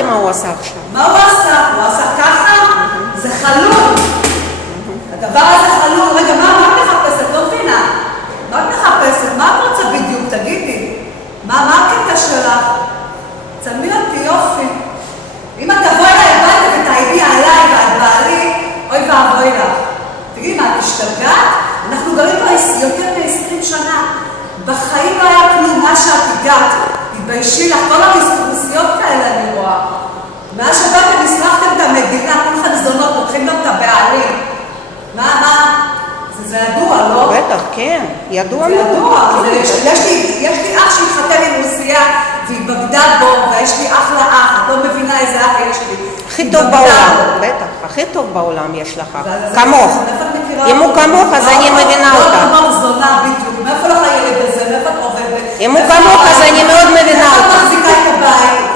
אמרתי מה הוא עשה עכשיו. מה הוא עשה? הוא עשה ככה? זה חלול. הדבר הזה חלול. רגע, מה את מחפשת? לא מבינה. מה את מחפשת? מה את רוצה בדיוק? תגידי. מה הקטע שלך? צלמי אותי, יופי. אם את תבואי אליי הביתה ותעידי עליי ועל בעלי, אוי ואבוי לך. תגידי, מה, את השתגעת? אנחנו גרים פה יותר מ-20 שנה. בחיים לא היה כלום מה שאת הגעת. תתביישי לך, כל הרספוסיות כאלה אני רואה. מאז שבאתם הסמכתם את המדינה, כולכם זונות, לוקחים גם את הבעלים. מה? זה ידוע, לא? בטח, כן, ידוע. זה ידוע. יש לי אח שהתחתן עם רוסיה, והיא בגדה בו, ויש לי אחלה אח, את לא מבינה איזה אח יש לי. הכי טוב בעולם, בטח, הכי טוב בעולם יש לך. כמוך. אם הוא כמוך, אז אני מבינה אותה. לא כמוך זונה בדיוק. מאיפה לך הילד הזה? מאיפה את עובדת? אם הוא כמוך, אז אני מאוד מבינה אותה. מאיפה את מחזיקה את הבית?